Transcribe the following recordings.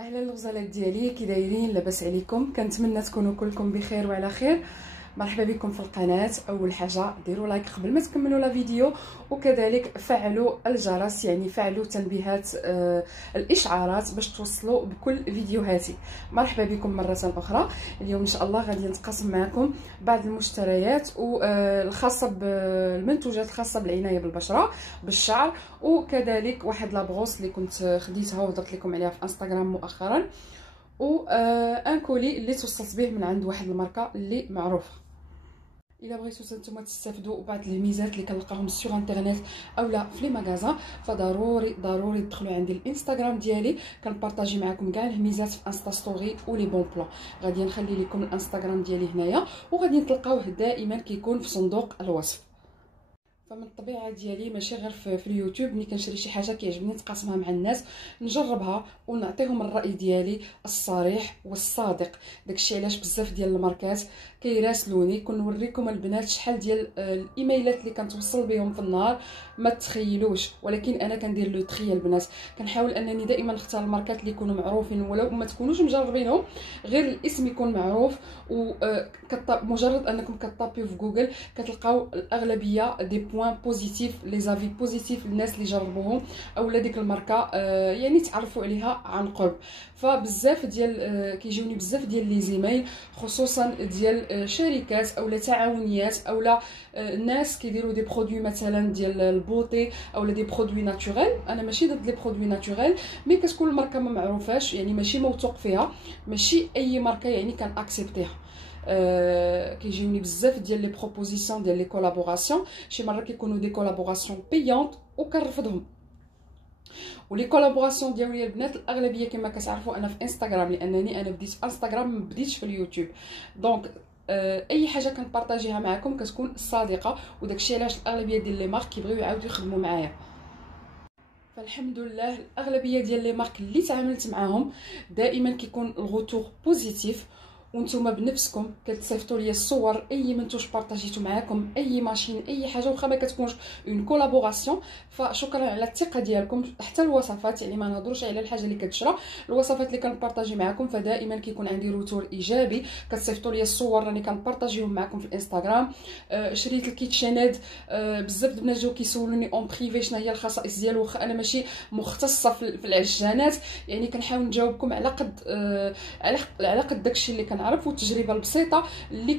اهلا الغزالات ديالي، كي دايرين؟ لاباس عليكم؟ كنتمنى تكونوا كلكم بخير وعلى خير. مرحبا بكم في القناه. اول حاجه ديروا لايك قبل ما تكملوا لا فيديو، وكذلك فعلوا الجرس، يعني فعلوا تنبيهات الاشعارات باش توصلوا بكل فيديوهاتي. مرحبا بكم مره اخرى. اليوم ان شاء الله غادي نتقاسم معكم بعض المشتريات الخاصه بالمنتوجات الخاصه بالعنايه بالبشره بالشعر، وكذلك واحد لابغوس اللي كنت خديتها وهضرت لكم عليها في انستغرام مؤخرا، و ان كولي اللي توصلت به من عند واحد الماركه اللي معروفه. الا بغيتو نتوما تستافدوا بعض الميزات اللي كنلقاهم سور انترنت اولا في لي ماغازان، فضروري تدخلوا عندي الانستغرام ديالي، كنبارطاجي معكم كاع الميزات في انستا ستوري ولي بون بلان. غادي نخلي لكم الانستغرام ديالي هنايا، وغادي تلقاوه دائما كيكون في صندوق الوصف. فمن الطبيعه ديالي ماشي غير في اليوتيوب، ملي كنشري شي حاجه كيعجبني نتقاسمها مع الناس، نجربها ونعطيهم الراي ديالي الصريح والصادق. داكشي علاش بزاف ديال الماركات كيراسلوني، كنوريكم البنات شحال ديال الايميلات اللي كنتوصل بهم في النهار ما تخيلوش، ولكن انا كندير لو تري البنات. كنحاول انني دائما نختار الماركات اللي يكونوا معروفين ولو ما تكونوش مجربينهم، غير الاسم يكون معروف، ومجرد انكم كطابيو في جوجل كتلقاو الاغلبيه دي بوين بوزيتيف، لي زافي بوزيتيف للناس اللي جربوهم اولا ديك الماركه يعني تعرفوا عليها عن قرب. فبزاف ديال كيجيوني بزاف ديال لي زيميل، خصوصا ديال شركات اولا تعاونيات اولا ناس كيديروا دي برودوي مثلا ديال البوتي اولا دي برودوي ناتوريل. انا ماشي ضد لي برودوي ناتوريل، مي كتكون الماركه ما معروفاش، يعني ماشي موثوق فيها، ماشي اي ماركه يعني كان اكسبتيها. كيجيوني بزاف ديال لي بروبوزيسيون ديال لي كولابوراسيون، شي مره كيكونوا دي كولابوراسيون بيونط وكنرفضهم. ولي كولابوراسيون ديالي البنات الاغلبيه كما كتعرفوا انا في انستغرام، لانني انا بديت في انستغرام ما بديتش في اليوتيوب. دونك اي حاجه كنبارطاجيها معكم كتكون صادقه، وداكشي علاش الاغلبيه ديال لي مارك كيبغيو يعاودوا يخدموا معايا. فالحمد لله الاغلبيه ديال لي مارك اللي تعاملت معاهم دائما كيكون الغوتور بوزيتيف، وانتم بنفسكم كتصيفطوا لي الصور اي منتوج بارطاجيتو معاكم، اي ماشين اي حاجه واخا ما كتكونش اون كولابوراسيون. فشكرا على الثقه ديالكم. حتى الوصفات، يعني ما نهضروش على الحاجه اللي كتشرى، الوصفات اللي كنبارطاجي معاكم فدائما كيكون عندي روتور ايجابي. كتصيفطوا لي الصور راني كنبارطاجيهم معاكم في الانستغرام. شريت الكيتشيناد، بزاف د البنات جاو كيسولوني اون بريفي شنو هي الخصائص ديالو، واخا انا ماشي مختصه في العجانات، يعني كنحاول نجاوبكم على قد على قد داكشي اللي كنعرف، والتجربه البسيطه اللي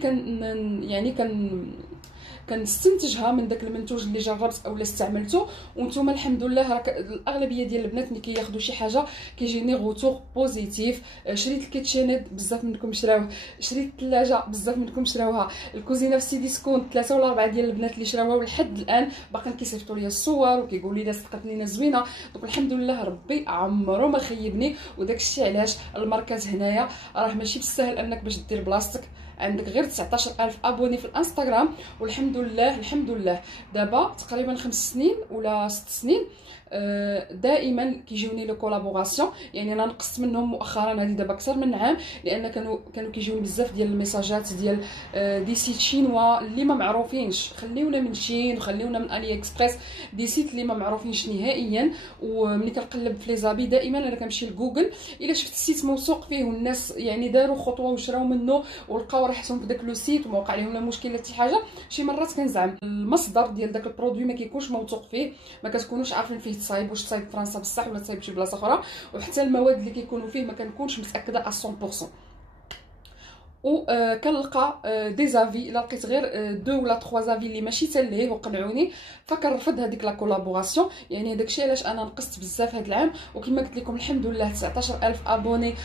كنستنتجها من داك المنتوج اللي جربت اولا استعملته. وانتم الحمد لله راك الاغلبيه ديال البنات ملي كياخذوا شي حاجه كيجيني غوتور بوزيتيف. شريت الكيتشينات بزاف منكم شراوه، شريت الثلاجه بزاف منكم شراوها، الكوزينه في سي ديسكونت 3 ولا 4 ديال البنات اللي شراوها ولحد الان باقيين كيصيفطوا لي الصور وكيقولوا لي صدقت لينا زوينه. دونك الحمد لله ربي عمرو ما خيبني، وداك الشيء علاش الماركات هنايا راه ماشي بالسهل انك باش دير بلاصتك. عندك غير 19000 ابوني في الانستغرام، والحمد لله دابا تقريبا 5 سنين ولا 6 سنين دائما كيجيوني لو كولابوراسيون. يعني انا نقصت منهم مؤخرا، هذه دابا اكثر من عام، لان كانوا كيجيوني بزاف ديال الميساجات ديال دي سيت شينوا اللي ما معروفينش. خليونا من شين وخليونا من الي اكسبريس، دي سيت اللي ما معروفينش نهائيا. وملي كنقلب في لي زابي دائما انا كنمشي لجوجل، الا شفت السيت موثوق فيه والناس يعني داروا خطوه وشراو منه ولقاو راحتهم في داك لو سيت وما وقع لهم لا مشكل حتى حاجه، شي مرات كنزعم المصدر ديال داك البرودوي ما كيكونش موثوق فيه، ما كتكونوش عارفين فيه تصايب، واش تصايب في فرنسا بصح ولا تصايب شي بلاصه اخرى، وحتى المواد اللي كيكونوا فيه ما كنكونش متاكده 100%. و كنلقى دي زافي، الا لقيت غير 2 ولا 3 زافي اللي ماشي حتى ليه وقنعوني فكنرفض هذيك لا كولابوراسيون. يعني داكشي علاش انا نقصت بزاف هذا العام، وكما قلت لكم الحمد لله 19000 ابوني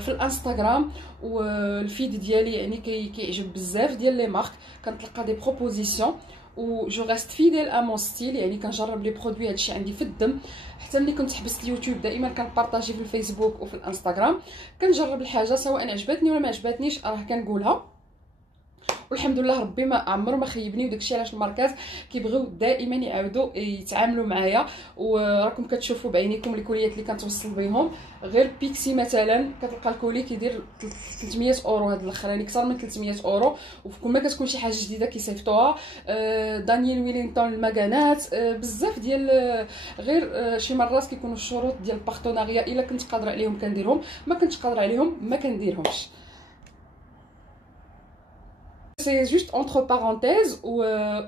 في الانستغرام، والفيد ديالي يعني كيعجب بزاف ديال لي مارك. كنتلقى دي بروبوزيسيون و جو ريست فيديل ا مون ستيل، يعني كنجرب لي برودوي، هادشي عندي في الدم. حتى ملي كنت حبست اليوتيوب دائما كنبارطاجي في الفيسبوك وفي الانستغرام، كنجرب الحاجه سواء عجبتني ولا ما عجبتنيش راه كنقولها. والحمد لله ربي ما عمره ما خيبني. وداكشي علاش الماركات كيبغيو دائما يعاودوا يتعاملوا معايا. وراكم كتشوفوا بعينيكم الكوليات اللي كنتوصل بهم. غير بيكسي مثلا كتلقى الكولي كيدير 300 اورو، هاد الاخراني اكثر من 300 اورو. وكل ما كتكون شي حاجه جديده كيصيفطوها. دانيال ويلينغتون المكانات بزاف ديال غير شي مرات كيكونوا الشروط ديال البارتناريا الا كنت قادره عليهم كنديرهم، ما كنتش قادره عليهم ما كنديرهمش. سي جوست اونتر بارونتيز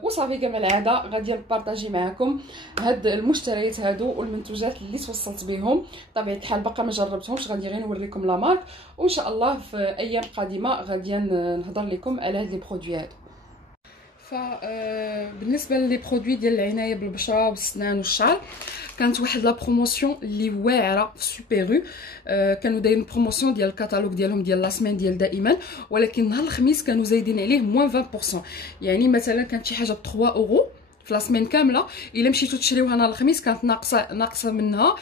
وصافي. كما العاده غادي نبارطاجي معكم هاد المشتريات هادو والمنتوجات اللي توصلت بهم. بطبيعه الحال باقا ما جربتهمش، غادي غير نوريكم لا مارك، وان شاء الله في ايام قادمه غادي نهضر لكم على هاد لي برودوي هادو. بالنسبه لي برودوي ديال العنايه بالبشره والسنان والشعر، كانت واحد لا بروموسيون اللي واعره في سوبيرو. كانوا دايرين بروموسيون ديال الكاتالوج ديالهم ديال لا سيمين ديال دائما، ولكن نهار الخميس كانوا زايدين عليه موان 20%. يعني مثلا كانت شي حاجه ب 3 اورو في لا سيمين كامله، الا مشيتو تشريوها نهار الخميس كانت ناقصه منها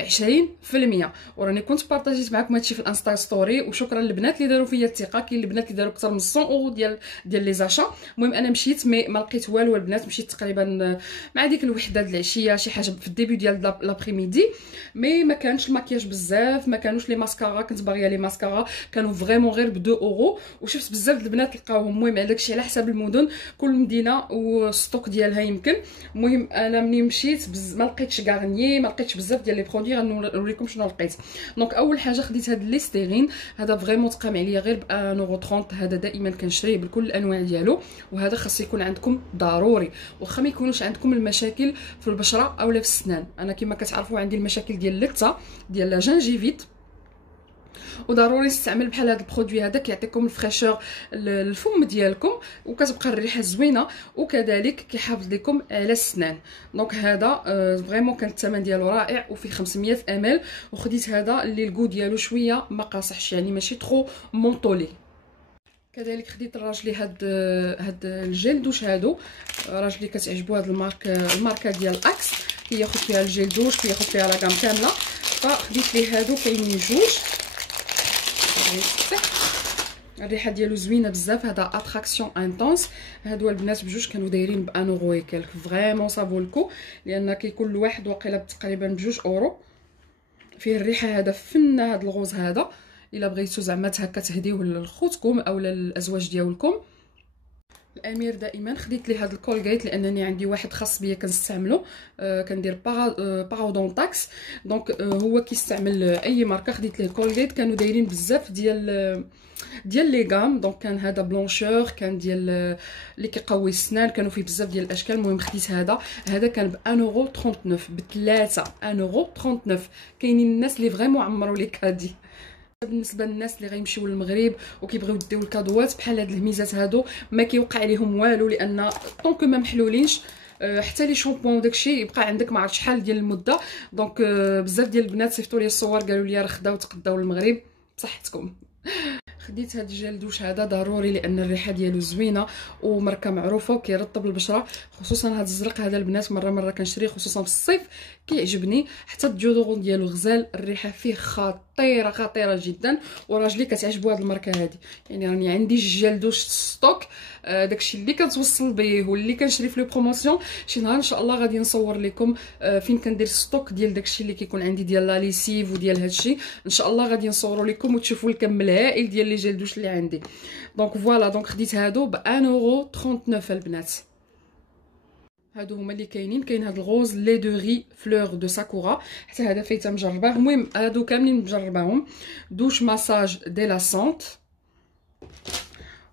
20%. وراني كنت بارطاجيت معكم هادشي في الانستا ستوري. وشكرا للبنات اللي داروا فيا الثقه. كاين البنات اللي داروا اكثر من 100 اورو ديال لي زاشا. المهم انا مشيت ما لقيت والو البنات. مشيت تقريبا مع ديك الوحده د العشيه، شي حاجه في الديبي ديال لابريميدي. ما كانش الماكياج بزاف، ما كانوش لي ماسكارا. كنت باغيه لي ماسكارا كانوا فريمون غير ب 2 اورو. وشفت بزاف د البنات لقاوهم. المهم على داكشي على حساب المدن، كل مدينه والستوك ديالها يمكن. المهم انا ملي مشيت ما لقيتش غارنيي، ما لقيتش بزاف ديال لي برودوي. غنوريكم شنو لقيت. دونك اول حاجه خديت هاد ليستيرين. هذا فريمون تقام عليا غير ب 1.30€. هذا دائما كنشريه بكل الانواع ديالو، وهذا خاص يكون عندكم ضروري. واخا ما يكونوش عندكم المشاكل في البشره اولا في السنان. انا كما كتعرفوا عندي المشاكل ديال اللثه ديال لا جانجيفيت، وضروري نستعمل بحال هذا البرودوي. هذا كيعطيكم الفريشور للفم ديالكم، وكتبقى الريحه زوينه، وكذلك كيحافظ لكم على السنان. دونك هذا فريمون كان الثمن ديالو رائع، وفي 500 ml. وخديت هذا اللي الكو ديالو شويه ما قاصحش، يعني ماشي ترو مونطولي. كذلك خديت لراجلي هاد الجيل دوش. هادو راجلي كتعجبو هاد الماركه ديال اكس. كياخذ فيها الجيل دوش، كياخذ فيها لا كام كامله. فخديت ليه هادو كاينين جوج. الريحه ديالو زوينه بزاف. هذا اتراكسيون انتونس. هادو البنات بجوج كانوا دايرين ب 1 اورو وكالك. فريمون صافو الكو، لان كيكون الواحد واقيلا تقريبا بجوج اورو. فيه الريحه هذا فنه. هذا الغوز هذا الا بغيتو زعما هكا تهديوه لخوتكم او للازواج ديالكم. الامير دائما خديت لي هذا الكولغيت لانني عندي واحد خاص بيا كنستعملو. كندير بارودونتاكس. دونك هو كيستعمل اي ماركه. خديت ليه كولغيت. كانوا دايرين بزاف ديال لي غام. دونك كان هذا بلونشور، كان ديال اللي كيقوي السنان. كانوا فيه بزاف ديال الاشكال. المهم خديت هذا كان ب 1.39€، بثلاثه 1.39€. كاينين الناس اللي فريمون عمروا لي كادي. بالنسبه للناس اللي غيمشيو للمغرب وكيبغيو يديو الكادوات بحال هاد الهميزات هادو، ما كيوقع عليهم والو، لان طونك ما محلولينش حتى لي شامبوان وداكشي يبقى عندك ما عرفت شحال ديال المده. دونك بزاف ديال البنات صيفطوا لي الصور قالوا لي راه خداو تقداو للمغرب بصحتكم. خديت هاد الجيل دوش هذا ضروري لان الريحه ديالو زوينه وماركه معروفه وكيرطب البشره. خصوصا هاد الزرق هذا البنات مره كنشريه خصوصا في الصيف كيعجبني. حتى الديودورون ديالو غزال، الريحه فيه خطيره جدا. وراجلي كتعجبو هاد الماركه هادي. يعني راني عندي جيل دوش ستوك. داكشي اللي كنتوصل به واللي كنشري في لو بروموسيون. شي نهار ان شاء الله غادي نصور لكم فين كندير ستوك ديال داكشي اللي كيكون عندي ديال لا ليسيف وديال هادشي. ان شاء الله غادي نصوروا لكم وتشوفوا الكم الهائل ديال لي جيل دوش اللي عندي. دونك فوالا. دونك خديت هادو ب 1.39€ البنات. هادو هما اللي كاين هاد الغوز لي دو ري فلور دو ساكورا. حتى هذا فايته مجرباه. المهم هادو كاملين مجرباهم. دوش ماساج ديلاسونت.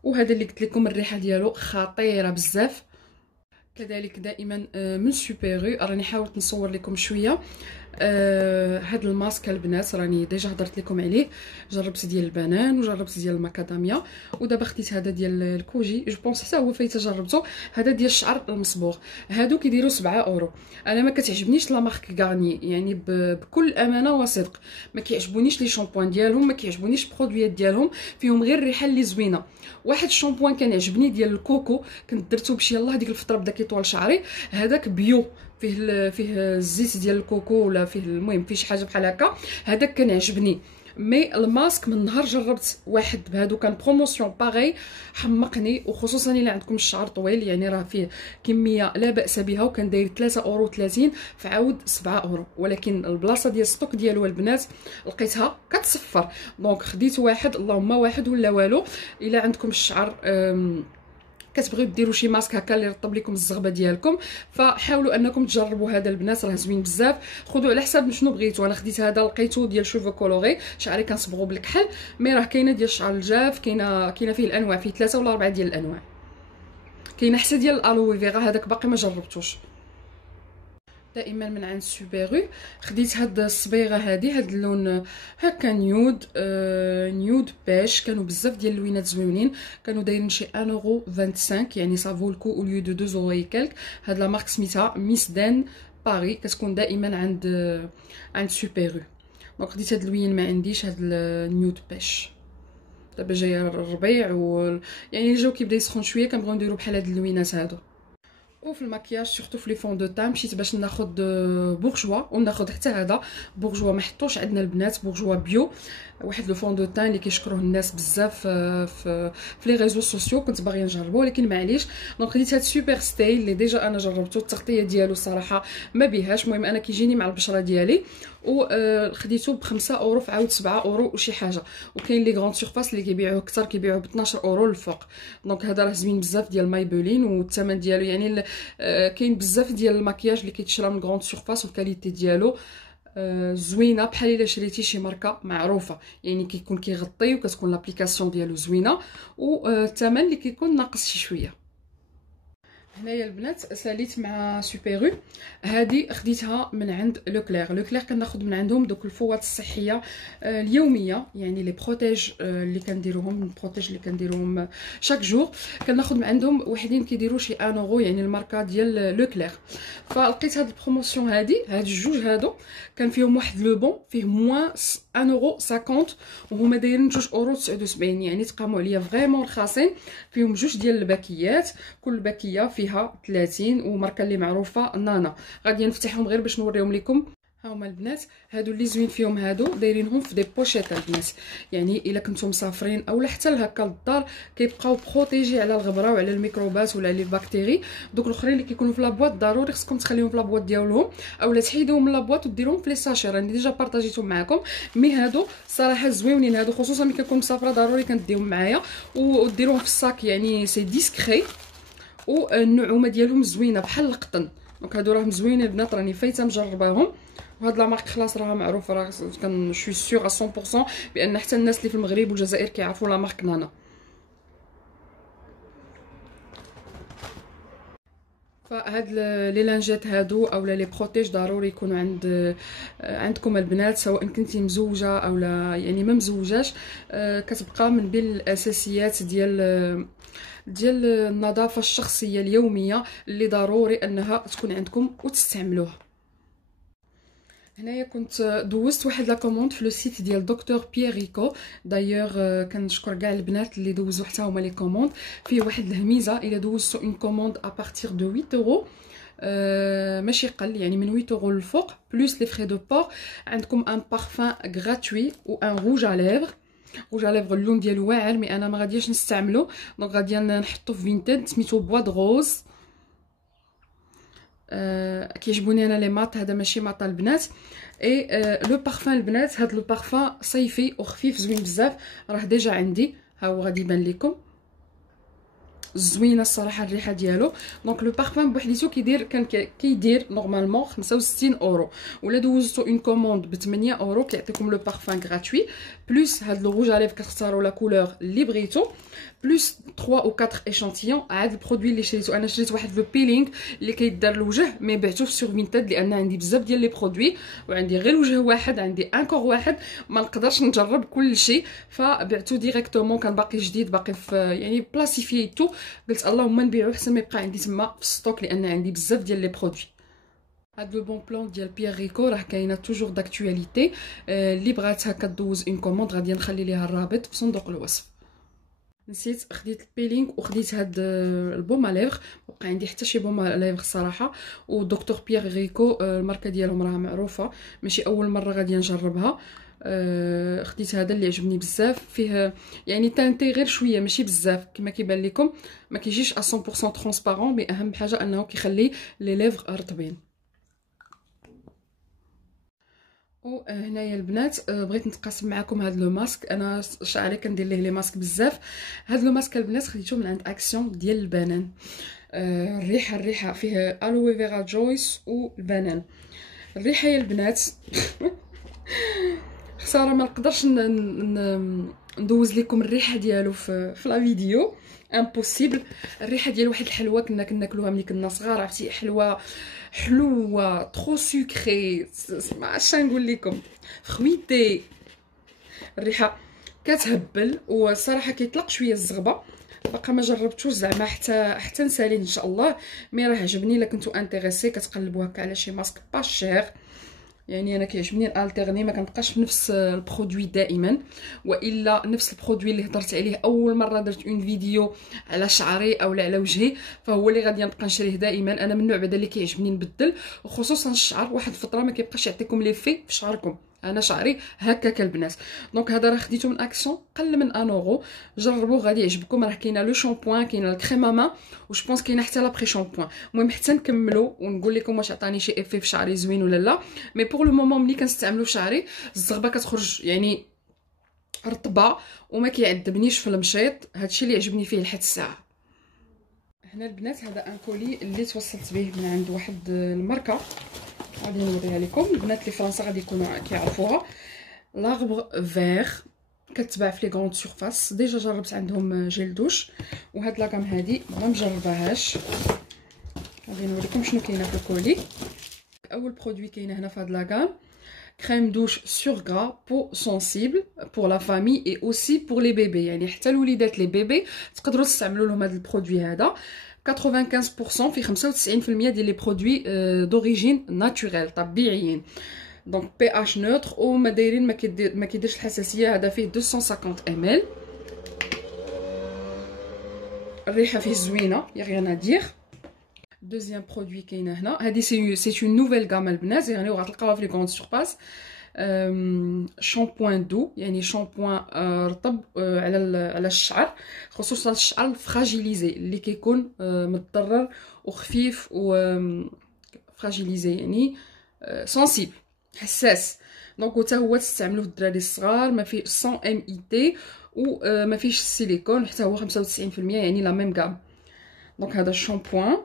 وهذا اللي قلت لكم الريحه ديالو خطيره بزاف. كذلك دائما من سوبيرو. راني حاولت نصور لكم شويه. هاد الماسك البنات راني ديجا هضرت لكم عليه. جربت ديال البنان وجربت ديال الماكاداميا، ودابا خديت هذا ديال الكوجي. جو بونس حتى هو فايته جربته. هذا ديال الشعر المصبوغ. هادو كيديروا 7 اورو. انا ما كتعجبنيش لا مارك غارني، يعني بكل امانه وصدق ما كيعجبونيش لي شامبوان ديالهم، ما كيعجبونيش البرودويات ديالهم. فيهم غير الريحه اللي زوينه. واحد الشامبوان كان عجبني ديال الكوكو، كنت درتو باش يلاه ديك الفتره بدا كيطول شعري. هذاك بيو، فيه الزيت ديال الكوكو ولا فيه المهم فيه شي حاجه بحال هكا. هذاك كان عجبني. مي الماسك من نهار جربت واحد بهادو كان بروموسيون باغي حمقني، وخصوصا الا عندكم الشعر طويل يعني راه فيه كميه لا باس بها، وكان داير 3 € فعاود 7 €. ولكن البلاصه ديال الستوك ديالو البنات لقيتها كتصفر، دونك خديت واحد، اللهم واحد ولا والو. الا عندكم الشعر كتبغيو ديروا شي ماسك هكا اللي يرطب لكم الزغبه ديالكم، فحاولوا انكم تجربوا هذا البنات، راه زوين بزاف. خذوا على حساب شنو بغيتوا. انا خديت هذا لقيتو ديال شوفو كولوري، شعري كنصبغو بالكحل، مي راه كاينه ديال الشعر الجاف، كاينه فيه الانواع، فيه 3 ولا 4 ديال الانواع. كاينه حتى ديال الالوي فيغا، هذاك باقي ما جربتوش. دائما من عند سوبيرو خديت هاد الصبيغه هذه، هاد اللون هكا نيود، نيود بيش. كانوا بزاف ديال اللوينات زوينين، كانوا دايرين شي 1,25 €، يعني صافو الكو او ليو دو 2 € كالك. هاد لا مارك سميتها ميس دان باري، كتكون دائما عند سوبيرو. دونك خديت هاد اللوين، ما عنديش هاد النيود بيش. دابا جايه الربيع يعني الجو كيبدا يسخن شويه، كنبغيو نديرو بحال هاد اللوينات هادو. وفي المكياج سورتو في لي فون دو تان مشيت باش ناخذ بورجوا، وناخذ حتى هذا بورجوا ما حطوش عندنا البنات، بورجوا بيو، واحد لو فون دو تان اللي كيشكروه الناس بزاف في لي ريزو سوسيو. كنت باغيه نجربو ولكن معليش. دونك خديت هاد سوبر ستايل اللي ديجا انا جربته، التغطيه ديالو الصراحه ما بيهاش، المهم انا كيجيني مع البشره ديالي، وخديته ب5 € في عاود 7 € وشي حاجه. وكاين لي غروند سيرفاس اللي كيبيعوه اكثر، كيبيعوه ب 12 € الفوق. دونك هذا راه زوين بزاف ديال مايبولين، والثمن ديالو يعني كاين بزاف ديال المكياج اللي كيتشرى من غروند سيرفاس والكاليتي ديالو زوينه، بحال الا شريتي شي ماركه معروفه، يعني كيكون كيغطي وكتكون لابليكاسيون ديالو زوينه، والثمن اللي كيكون ناقص شي شويه. هنايا البنات ساليت مع سوبيرو، هذه خديتها من عند لوكلير كناخذ من عندهم دوك الفوات الصحيه اليوميه، يعني لي بروتيج اللي كنديروهم شاك جور، كناخذ من عندهم وحدين كيديروا شي 1 €، يعني الماركه ديال لوكلير. فلقيت هاد البروموسيون هاد الجوج هادو كان فيهم واحد لو بون فيه موان 1,50 €، وهما دايرين 2,79 €، يعني تقاموا عليا فريمون رخاصين. فيهم جوج ديال الباكيات، كل باكيه فيها 30، وماركه اللي معروفه نانا. غادي نفتحهم غير باش نوريهم لكم. ها هما البنات، هادو اللي زوين فيهم، هادو دايرينهم في دي بوشيط البنات، يعني الا كنتم مسافرين اولا حتى لهكا للدار كيبقاو بروتيجي على الغبره وعلى الميكروبات ولا على البكتيري. دوك الاخرين اللي كيكونوا في لابواط ضروري خصكم تخليهم في لابواط ديالهم، اولا تحيدوهم من لابواط وديروهم في لي ساشي، راني ديجا بارطاجيتهم معكم. مي هادو صراحه زوينين، هادو خصوصا ملي كنكون مسافره ضروري كنديهم معايا، وديروهم في الصاك، يعني سي ديسكري، والنعومه ديالهم زوينه بحال القطن. دونك هادو راهم زوينين البنات، راني فايته مجرباهم. وهاد لا مارك خلاص راها معروفه، راه كان شوي سيغ 100% بان حتى الناس اللي في المغرب والجزائر كيعرفوا لا مارك نانا. فهاد لي لانجات هادو اولا لي بروتيج ضروري يكونوا عندكم البنات، سواء كنتي مزوجه اولا يعني ما مزوجاش. كتبقى من بين الاساسيات ديال النظافه الشخصيه اليوميه اللي ضروري انها تكون عندكم وتستعملوها. هنايا كنت دوزت واحد لا كوموند في لو سيت ديال دكتور بيير ريكو، دايوغ كنشكر كاع البنات اللي دوزوا حتى هما لي كوموند. فيه واحد الهميزه الا دوزتو اون كوموند ا بارتير دو 8 €، ماشي قل، يعني من 8 € للفوق بلوس لي فري دو بور. عندكم ان بارفان غراتوي و ان روج ا ليفغ اللون ديالو واعر، مي انا ما غاديش نستعملو، دونك غادي نحطو في فينتد، سميتو بوا د روز. كيعجبوني انا لي مات، هذا ماشي مات البنات. اي لو بارفان البنات، هذا لو بارفان صيفي وخفيف زوين بزاف، راه ديجا عندي، ها هو غادي يبان لكم زوينه الصراحه الريحه ديالو. دونك لو بارفان بوحديتو كيدير نورمالمون 65 €، ولا دوزتو اون كوموند ب 8 € كيعطيكم لو بارفان غراتوي، بلوس هاد لو روج اليف كتختاروا لا كولور اللي بغيتو، بلوس 3 او 4 ايشانتيون. عاد البرودوي اللي شريتو انا، شريت واحد لو بيلينغ اللي كيدار الوجه، مي بعتو في سور فينتاد لان عندي بزاف ديال لي برودوي وعندي غير وجه واحد، عندي انكور واحد، ما نقدرش نجرب كل شيء، فبعتو ديريكتومون. كان باقي جديد، باقي في يعني بلاسيفيتو، قلت اللهم نبيعو حسن ما يبقى عندي تما في الستوك، لان عندي بزاف ديال لي برودوي. هاد لو بون بلان ديال بيير ريكو راه كاينه توجور داكطواليتي، اللي بغاتها كدوز اون كوموند غادي نخلي ليها الرابط في صندوق الوصف. نسيت، خديت البيلينغ وخديت هاد البوم ليفغ، بقى عندي حتى شي بوم ليفغ الصراحه، ودكتور بيير ريكو الماركه ديالهم راه معروفه، ماشي اول مره غادي نجربها. خديت هذا اللي عجبني بزاف، فيه يعني تانتي غير شويه ماشي بزاف كما كيبان لكم، ما كيجيش 100% ترونسبارون، مي اهم حاجه انه كيخلي لي ليفغ رطبين. وهنايا البنات بغيت نتقاسم معكم هذا لو ماسك. انا شعري كندير ليه لي ماسك بزاف. هذا لو ماسك البنات خديته من عند اكسيون ديال البنان. الريحه فيه الوي فيرا جويس والبنان. الريحه يا البنات خساره ما نقدرش ندوز لكم الريحه ديالو في لا فيديو، امبوسيبل. الريحه ديال واحد الحلوه كنا كناكلوها ملي كنا صغار، عرفتي حلوه ترو سكري، ما عرفتش نقول لكم، فرويتي. الريحه كتهبل، والصراحه كيطلق شويه الزغبه. باقا ما جربتوش زعما حتى نسالي ان شاء الله، مي راه عجبني. الا كنتو انتريسي كتقلبوا هكا على شي ماسك با شير، يعني انا كيعجبني الالتيرني، ما كنبقاش في نفس البرودوي دائما، والا نفس البرودوي اللي هضرت عليه اول مره درت اون فيديو على شعري او على وجهي، فهو اللي غادي نبقى نشريه دائما. انا من النوع بعدا اللي كيعجبني نبدل، وخصوصا الشعر واحد الفتره ما كيبقاش يعطيكم لي في شعركم. انا شعري هكاك البنات. دونك هذا راه خديته من اكسيون، قل من 1 اورو. جربوه غادي يعجبكم. راه كاينه لو شامبوان، كاينه الكريماما، وش بونس كاينه حتى لابري شامبوان. المهم حتى نكملوا ونقول لكم واش عطاني شي افي في شعري زوين ولا لا. مي بور لو مومون ملي كنستعملو في شعري الزغبه كتخرج يعني رطبه وما كيعذبنيش في المشيط. هادشي اللي عجبني فيه لحد الساعه. هنا البنات هذا ان كولي اللي توصلت به من عند واحد الماركه، غادي نوريها لكم. البنات اللي فرنسا غادي يكونوا كيعرفوها، لاغبر فيغ، كتباع في لي غروند سورفاس. ديجا جربت عندهم جيل دوش، وهاد لاكام هادي ما مجرباهاش. غادي نوريكم شنو كاينه في الكولي. اول برودوي كاينه هنا في هاد لاكام كريم دوش سور غرا بو سونسيبل بور لا فامي اي اوسي بور لي بيبي، يعني حتى الوليدات لي بيبي تقدروا تستعملوا لهم هذا البرودوي هذا. 95% في 95% ديال لي برودوي دوريجين ناتوريل طبيعيين، دونك بي اش نوتر وما دايرين ما كيديرش الحساسيه. هذا فيه 250 ml. الريحه فيه زوينه يا غير نادير. دوزيام برودوي كاينه هنا، هذه سي اون نوفيل غام البنات، يعني غتلقاوها في لي غروند سورفاس. شامبوان دو، يعني شامبوان رطب على الشعر، خصوصا الشعر الفراجيليزي اللي كيكون متضرر وخفيف و فراجيليزي، يعني سنسيبل حساس. دونك حتى هو تستعملوه الدراري الصغار، ما فيه 100 ml وما فيهش السيليكون، حتى هو 95% يعني لا ميم غام. دونك هذا الشامبوان،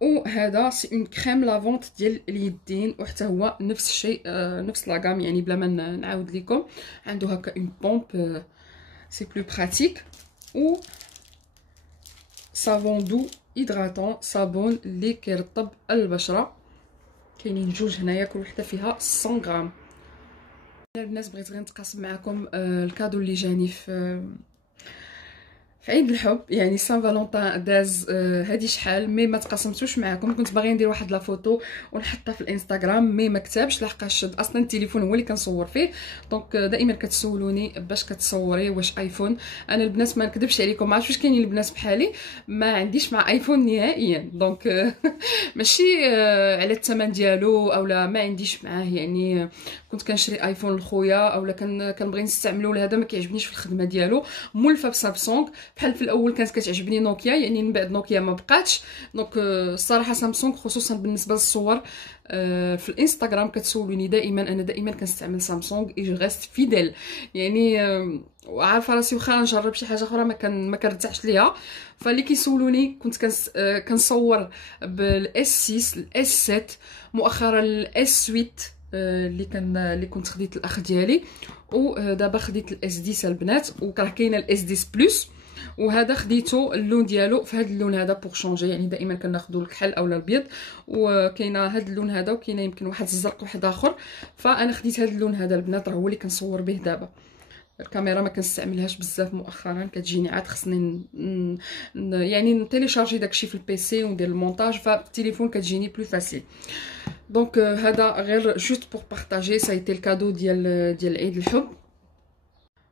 وهذا سي اون كريم لافونت ديال اليدين، وحتى هو نفس الشيء، نفس لاغام، يعني بلا ما نعاود لكم. عنده هكا اون بومب، سي بلو براتيك. و صابون دو هيدراتون، صابون اللي كيرطب البشره. كاينين جوج هنايا، كل وحده فيها 100 غرام. البنات بغيت غير نتقاسم معكم الكادو اللي جاني في عيد الحب، يعني سان فالونتان داز هادي شحال، مي ما تقاسمتوش معكم. كنت باغي ندير واحد لا فوتو ونحطها في الانستغرام، مي ما كتبش لحقاش اصلا التليفون هو اللي كنصور فيه. دونك دائما كتسولوني باش كتصوري واش ايفون. انا البنات ما نكذبش عليكم، ما عرفتش واش كاينين البنات بحالي ما عنديش مع ايفون نهائيا. دونك ماشي على الثمن ديالو اولا ما عنديش معاه، يعني كنت كنشري ايفون لخويا اولا كنبغي نستعملو لهذا، ما كيعجبنيش في الخدمه ديالو. مولفه بسامسونج، بحال في الاول كانت كتعجبني نوكيا، يعني من بعد نوكيا ما بقاتش. دونك الصراحه سامسونج خصوصا بالنسبه للصور في الانستغرام كتسولوني دائما، انا دائما كنستعمل سامسونج اي جو ريست فيديل، يعني وعارفه راسي واخا نجرب شي حاجه اخرى ما كنرتاحش ليها. فاللي كيسولوني كنت كنصور بالاس 6 الاس 7 مؤخرا الاس 8 اللي كنت خديت الاخ ديالي، ودابا خديت الاس 10 البنات، وكراه كاينه الاس 10 بلس، وهذا خديته اللون ديالو في هذا اللون هذا بوغ شونجي، يعني دائما كناخذوا الكحل اولا الابيض، وكاينه هذا اللون هذا وكاينه يمكن واحد الزرق واحد اخر. فانا خديت هذا اللون هذا البنات، راه هو اللي كنصور به دابا. الكاميرا ما كنستعملهاش بزاف مؤخرا، كتجيني عاد خصني يعني نتيليشارجي داكشي في البيسي وندير المونتاج، فالتليفون كتجيني بلو فاسيل. دونك هذا غير جوست بور بارطاجي، سايتي الكادو ديال عيد الحب.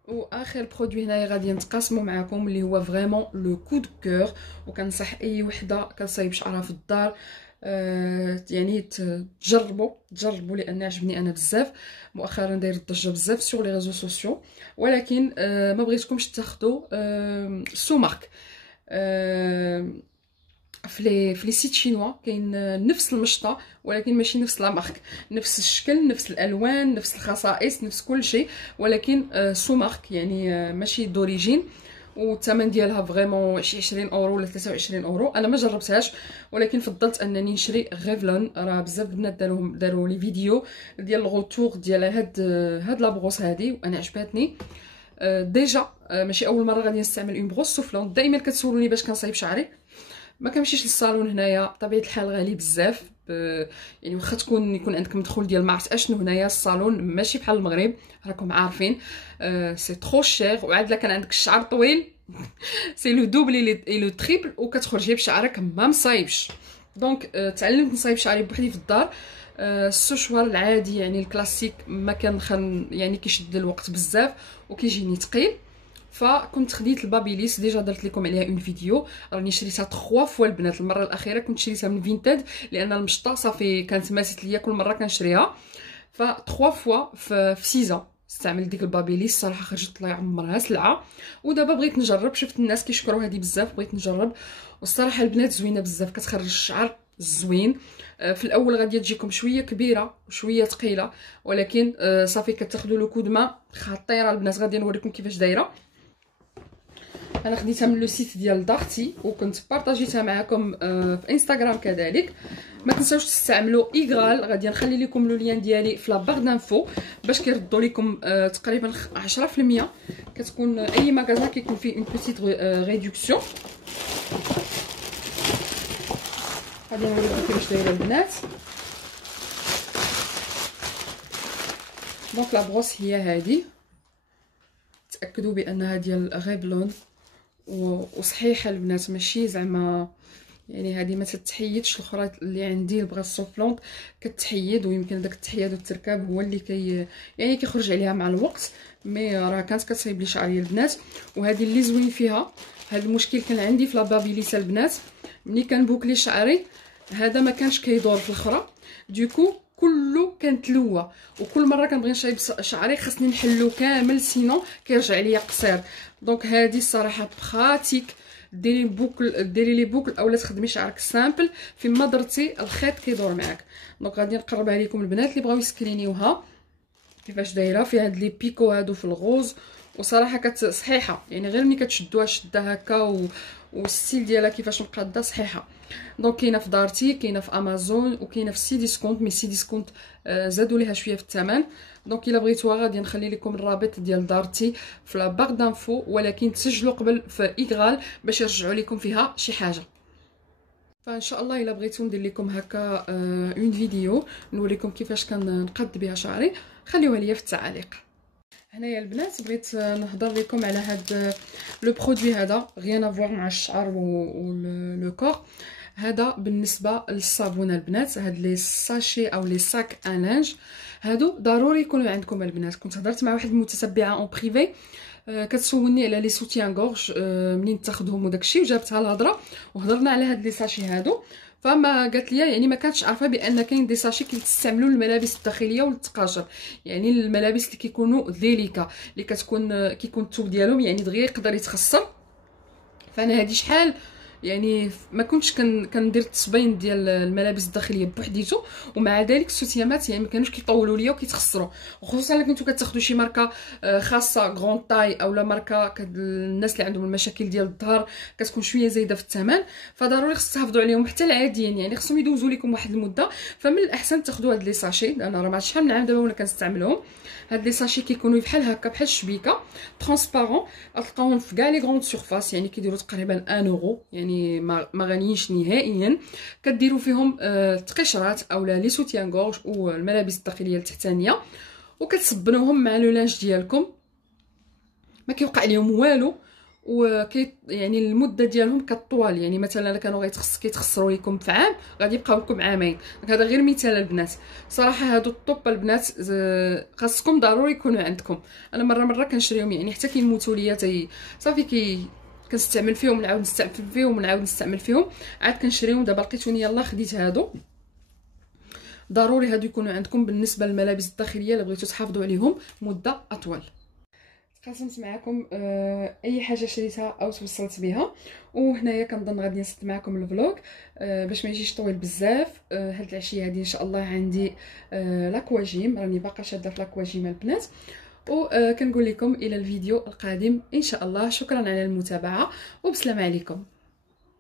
واخر برودوي هنايا غادي نتقاسموا معكم اللي هو فريمون لو كو دو كور، وكنصح اي وحده كتصايب شعرها في الدار يعني تجربوا لان عجبني انا بزاف. مؤخرا داير الضجه بزاف سور لي ريزو سوسيو، ولكن ما بغيتكمش تاخذوا سو مارك. في لي سيت شينوا كاين نفس المشطه، ولكن ماشي نفس لا مارك، نفس الشكل، نفس الالوان، نفس الخصائص، نفس كل شيء، ولكن سو مارك يعني ماشي دوريجين. والثمن ديالها فريمون 20 اورو ولا 23 اورو. انا ما جربتهاش، ولكن فضلت انني نشري غيفلون. راه بزاف البنات داروا لي فيديو ديال الغوتور ديال هاد لا بروس هادي، وانا عجبتني ديجا. ماشي اول مره غادي نستعمل اون بروس سوفلون. دائما كتسولوني باش كنصايب شعري. ما كنمشيش للصالون هنايا بطبيعه الحال، غالي بزاف. يعني واخا يكون عندك مدخول ديال ما عرفت اشنو، هنايا الصالون ماشي بحال المغرب، راكم عارفين. سي ترو شير. وعاد لا كان عندك الشعر طويل سي لو دوبل اي لو تريبل، وكتخرجي بشعرك ما مصايبش. دونك تعلمت نصايب شعري بوحدي في الدار. السوشوار العادي يعني الكلاسيك ما يعني كيشد الوقت بزاف وكيجيني ثقيل، فكنت خديت البابيليس. ديجا درت لكم عليها اون فيديو، راني شريتها 3 فوا البنات. المره الاخيره كنت شريتها من فينتاد لان المشطه صافي كانت ماتت ليا كل مره كنشريها. ف 3 فوا في 6 استعمل ديك البابيليس. صراحه خرجت الله يعمرها سلعه. ودابا بغيت نجرب، شفت الناس كيشكروا هذه بزاف، بغيت نجرب. والصراحه البنات زوينه بزاف، كتخرج الشعر زوين. في الاول غادي تجيكم شويه كبيره وشويه ثقيله، ولكن صافي كتاخذوا لو كود ما خطيره البنات. غادي نوريكم كيفاش دايره. انا خديتها من لو سيت ديال دارتي، وكنت بارطاجيتها معكم في انستغرام كذلك. ما تنساوش تستعملوا ايغال. غادي نخلي لكم لو لين ديالي في لا بار دانفو باش كيردوا لكم تقريبا 10%. كتكون اي ماغازان كيكون فيه اون بيتيت ريدكسيون. غادي نوريكم كيفاش دايره البنات. دونك لا بروس هي هذه، تاكدوا بانها ديال غيبلون وصحيحه البنات، ماشي زعما يعني هذه ما تتحيدش. الاخرى اللي عندي البغا سوفلونط كتحيد، ويمكن داك التحياد والتركاب هو اللي يعني كيخرج عليها مع الوقت. مي راه كانت كتصايب لي شعري البنات. وهذه اللي زوين فيها، هذا المشكل كان عندي في لابابيليس البنات. ملي كنبوكلي شعري هذا ما كانش كيدور في الاخرى، دوكو كله كان تلوى. وكل مره كنبغي نشايب شعري خاصني نحلو كامل، سينو كيرجع ليا قصير. دونك هذه الصراحه براتيك. ديري لي بوكل اولا تخدمي شعرك سامبل، فيما درتي الخيط كيدور معاك. دونك غادي نقربها لكم البنات اللي بغاو يسكرينيوها كيفاش دايره. فيها هاد لي بيكو هادو في الغوز، وصراحه صحيحه يعني غير ملي كتشدوها شده هكا والستيل ديالها كيفاش مقاده صحيحه. دونك كاينه في دارتي، كاينه في امازون، وكاينه في سي ديسكونت. مي سي ديسكونت زادوا ليها شويه في الثمن. دونك الا بغيتوها غادي نخلي لكم الرابط ديال دارتي في لا باغ دانفو، ولكن تسجلوا قبل في ايغال باش يرجعوا لكم فيها شي حاجه. فان شاء الله الا بغيتو ندير لكم هكا اون فيديو نوريكم كيفاش كنقاد بها شعري، خليوها ليا في التعاليق. هنايا البنات بغيت نهضر لكم على هاد لو برودوي هذا، غيان افوار مع الشعر و لو كور. هذا بالنسبه للصابونه البنات. هاد لي ساشي او لي ساك ان لانج هادو ضروري يكونوا عندكم البنات. كنت هضرت مع واحد المتتبعه اون بريفي كتسولني على لي سوتيان غورج منين تاخذهم وداكشي، وجابتها الهضره وهضرنا على هاد لي ساشي هادو. فما قالت لي يعني ما كانتش عارفه بان كاين دي ساشي كيستعملوا للملابس الداخليه والتقاشر، يعني الملابس اللي كيكونوا ديليكا، اللي كيكون الثوب ديالهم يعني دغيا يقدر يتخسر. فانا هادي شحال يعني ما كنتش كندير التصبين ديال الملابس الداخليه بوحديتو، ومع ذلك السوتيامات يعني ما كانوش كيطولوا ليا وكيتخسروا. وخصوصا الا كنتو كتاخذوا شي ماركه خاصه غران طاي اولا ماركه الناس اللي عندهم المشاكل ديال الظهر كتكون شويه زايده في الثمن، فضروري خص تحافظوا عليهم. حتى العاديين يعني خصهم يدوزوا لكم واحد المده. فمن الاحسن تاخذوا هاد لي ساشي. انا راه ما شحال من عام دابا وانا كنستعملهم. هاد لي ساشي كيكونوا بحال هكا بحال الشبيكه ترونسبارون، تلقاوهم في كاع لي غروند سورفاس، يعني كيديروا تقريبا 1 اورو، يعني ما غاليينش نهائيا. كديروا فيهم التقشرات اولا لي سوتيان غورج والملابس الداخليه التحتانيه، وكتصبنوهم مع لو لانج ديالكم. ما كيوقع لهم والو، يعني المده ديالهم كطوال. يعني مثلا كانوا كيتخسروا لكم في عام غادي يبقاو لكم عامين. هذا غير مثال البنات. صراحه هادو الطوب البنات خاصكم ضروري يكونوا عندكم. انا مره كنشريهم يعني حتى كيموتوا ليا صافي كنستعمل فيهم نعاود نستعمل فيهم ونعاود نستعمل فيهم، عاد كنشريهم. دابا لقيتوني يلاه خديت هادو. ضروري هادو يكونوا عندكم بالنسبه للملابس الداخليه اللي بغيتو تحافظوا عليهم مده اطول. قسمت معكم اي حاجه شريتها او توصلت بها، وهنايا كنظن غادي نسد معكم الفلوق باش ما يجيش طويل بزاف. هاد العشيه هذه ان شاء الله عندي لاكواجيم، راني باقا شاده في لاكواجيم البنات. وكنقول لكم الى الفيديو القادم ان شاء الله. شكرا على المتابعه وبسلام عليكم.